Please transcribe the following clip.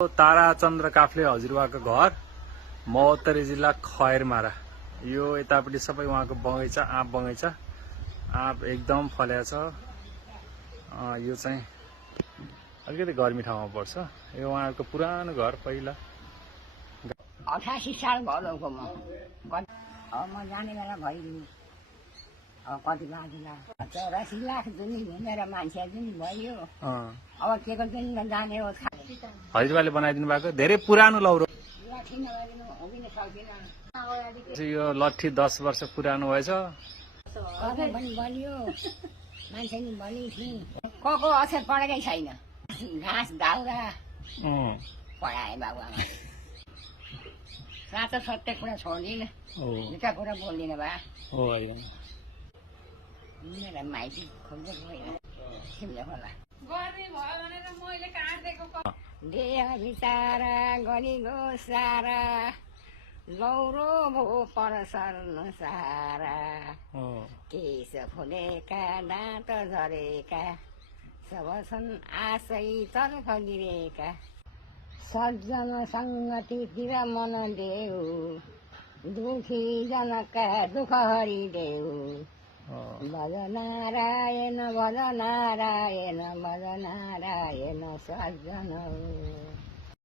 ताराचन्द्र काफ्ले हजुरबाको घर महोत्तरी जिल्ला खैरमारा। यो यतापट्टि सबै उहाँको बगैँचा, आँप बगैँचा, आँप एकदम फलेको छ। यो चाहिँ अलिकति गर्मी ठाउँमा पर्छ। यो उहाँहरूको पुरानो घर पहिला। 88 साल भयो म जाने बेला भइदिनु कति बाँच्ला 84 लाख जुन घुमेर मान्छे जुन भयो। अब के को जुन जाने हो हजुरबाले बनाइदिनु भएको धेरै पुरानो लौरो। यो लट्ठी 10 वर्ष पुरानो भएछ। बलियो मान्छे नि बलि को असर परेकै छैन। घाँस दाउरा पढाए बाबुआमा। साँचो सत्य कुरा छोड्दिनँ, मिठा कुरा बोल्दिनँ बा। मेरा माइती खोज्दै गयो तिमीले होला देह बिचारा गरीको सारा लौरो भो परसर्नु सारा केश फुलेका दाँत झरेका सब छन् आशै तर्फ गिरेका सज्जन सङ्गतितिर मन देऊ दुखी जनका दुःख हरिदेऊ भज नारायण भज नारायण भज नारायण सज्जन।